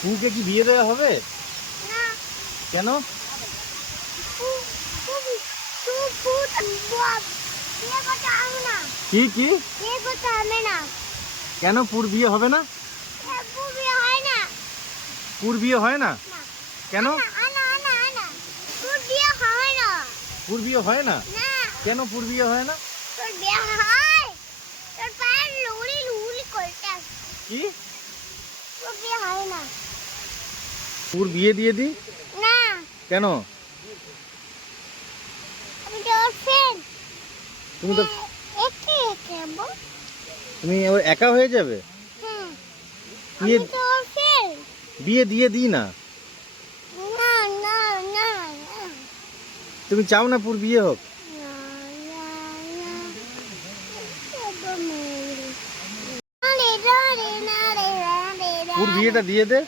পুকে কি বিয়ে দেওয়া হবে? না। কেন? কি কি কেন পুর বিয়ে হবে না? পুর বিয়ে হয় না কেন? পুর বিয়ে হয় না কেন? পুর বিয়ে হয় না কি? পুর বিয়ে দিয়ে দি না। কেন? তুমি তো তুমি ওর একা হয়ে যাবে। বিয়ে বিয়ে দিয়ে দিই না। তুমি চাও না পুর বিয়ে হোক? পুর বিয়েটা দিয়ে দে।